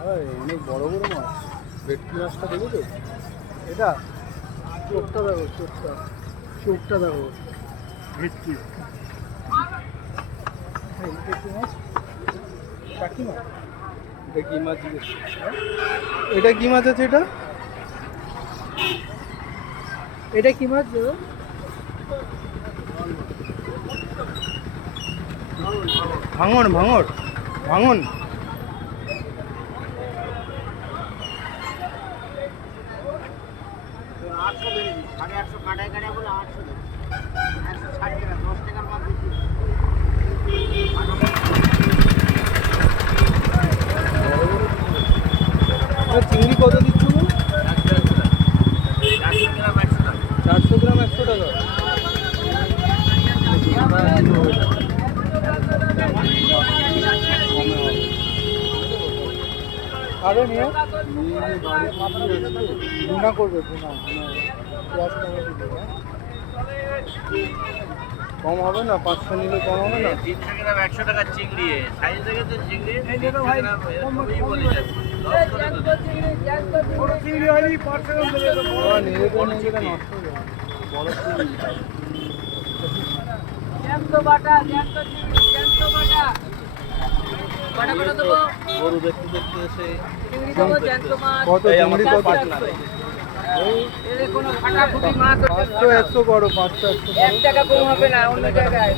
অনেক বড় বড় মাছ। ভেটকি মাছটা দেখেছো? এটা চোখটা দেখো, চোখটা দেখো। ভেটকি ভেটকি মাছ, টাকি মাছ। এটা কি মাছ জিজ্ঞেস করছি? এটা কি মাছ আছে? এটা কি মাছ দাদা? ভাঙন ভাঙন ভাঙন। চিংড়ি কত দিচ্ছ? 400 গ্রাম 100 টাকা। আরে নিয়ে ভুনা করবে, ভুনা পেঁয়াজ টমেটো দিয়ে। কম হবে না? 500 নিলে কম হবে না? 300 গ্রাম 100 টাকার চিংড়ি। সাইজ দেখে তো চিংড়ি গরু দেখতে দেখতে এসে কত চিংড়ি? কত? 500 100 করো, 500 100 1 টাকা কম হবে না অন্য জায়গায়।